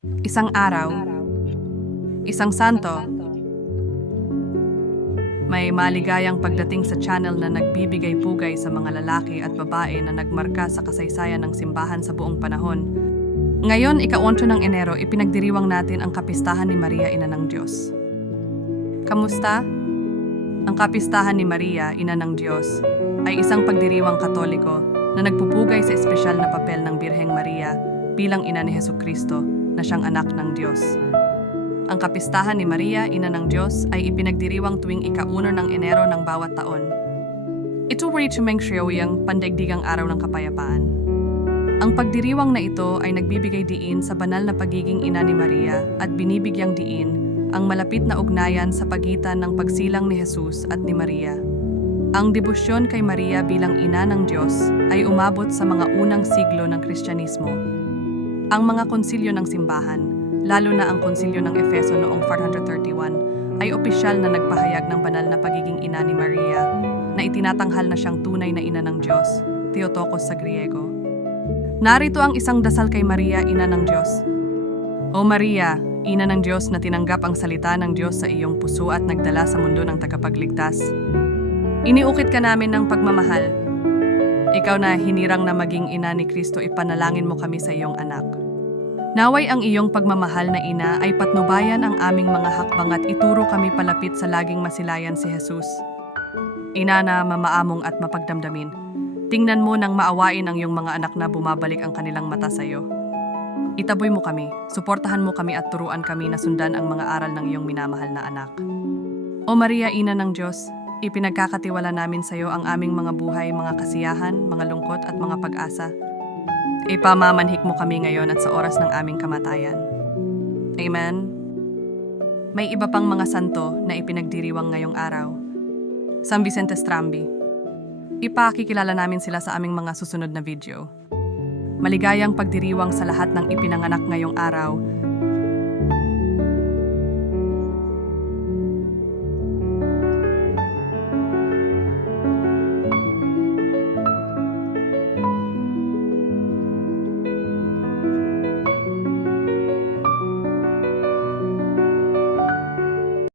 Isang araw, isang santo, may maligayang pagdating sa channel na nagbibigay pugay sa mga lalaki at babae na nagmarka sa kasaysayan ng simbahan sa buong panahon. Ngayon, ika-8 ng Enero, ipinagdiriwang natin ang kapistahan ni Maria, Ina ng Diyos. Kamusta? Ang kapistahan ni Maria, Ina ng Diyos, ay isang pagdiriwang katoliko na nagpupugay sa espesyal na papel ng Birheng Maria bilang ina ni Heso Kristo na siyang anak ng Diyos. Ang kapistahan ni Maria, Ina ng Diyos, ay ipinagdiriwang tuwing ika-uno ng Enero ng bawat taon. Ito rin tumeng siyawiyang pandaigdigang araw ng kapayapaan. Ang pagdiriwang na ito ay nagbibigay diin sa banal na pagiging ina ni Maria at binibigyang diin ang malapit na ugnayan sa pagitan ng pagsilang ni Jesus at ni Maria. Ang debosyon kay Maria bilang ina ng Diyos ay umabot sa mga unang siglo ng Kristyanismo. Ang mga konsilyo ng simbahan, lalo na ang konsilyo ng Efeso noong 431, ay opisyal na nagpahayag ng banal na pagiging ina ni Maria na itinatanghal na siyang tunay na ina ng Diyos, Theotokos sa Griego. Narito ang isang dasal kay Maria, ina ng Diyos. O Maria, ina ng Diyos na tinanggap ang salita ng Diyos sa iyong puso at nagdala sa mundo ng tagapagligtas. Iniukit ka namin ng pagmamahal. Ikaw na hinirang na maging ina ni Kristo, ipanalangin mo kami sa iyong anak. Naway ang iyong pagmamahal na ina ay patnubayan ang aming mga hakbang at ituro kami palapit sa laging masilayan si Jesus. Ina na mamaamong at mapagdamdamin, tingnan mo nang maawain ang iyong mga anak na bumabalik ang kanilang mata sa iyo. Itaboy mo kami, suportahan mo kami at turuan kami na sundan ang mga aral ng iyong minamahal na anak. O Maria, Ina ng Diyos, ipinagkakatiwala namin sa iyo ang aming mga buhay, mga kasiyahan, mga lungkot at mga pag-asa. Ipamamanhik mo kami ngayon at sa oras ng aming kamatayan. Amen. May iba pang mga santo na ipinagdiriwang ngayong araw. San Vicente Strambi. Ipakikilala namin sila sa aming mga susunod na video. Maligayang pagdiriwang sa lahat ng ipinanganak ngayong araw